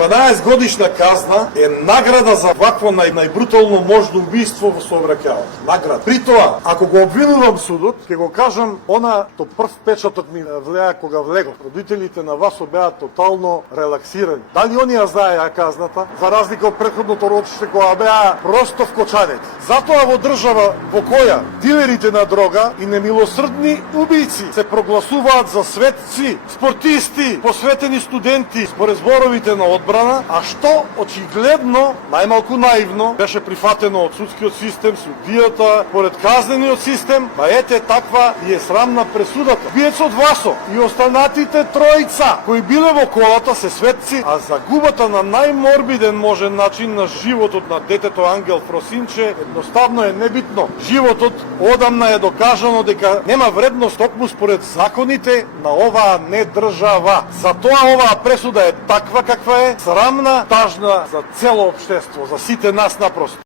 12 годишна казна е награда за вакво најбрутално можно убиство во сообраќајот. Награда. При тоа, ако го обвинувам судот, ќе го кажам, она то прв печаток ми влеа кога влегов. Родителите на Васо беа тотално релаксирани. Дали они ја знаеа казната, за разлика од претходното родиште кога беа просто вкочанети. Затоа во држава во која дилерите на дрога и немилосрдни убийци се прогласуваат за светци, спортисти, посветени студенти, според зборовите на одбрана, а што очигледно, најмалку наивно, беше прифатено од судскиот систем, судијата, поред казнениот систем, па ете таква и е срамна пресудата. Убиецот Васо и останатите тројца кои биле во колата се светци, а загубата на најморбиден можен начин на животот на детето Ангел Фросинче едноставно е небитно. Животот одамна е докажано дека нема вредност токму според законите на оваа недржава. Затоа оваа пресуда е таква каква е, срамна, тажна за цело општество, за сите нас напросто.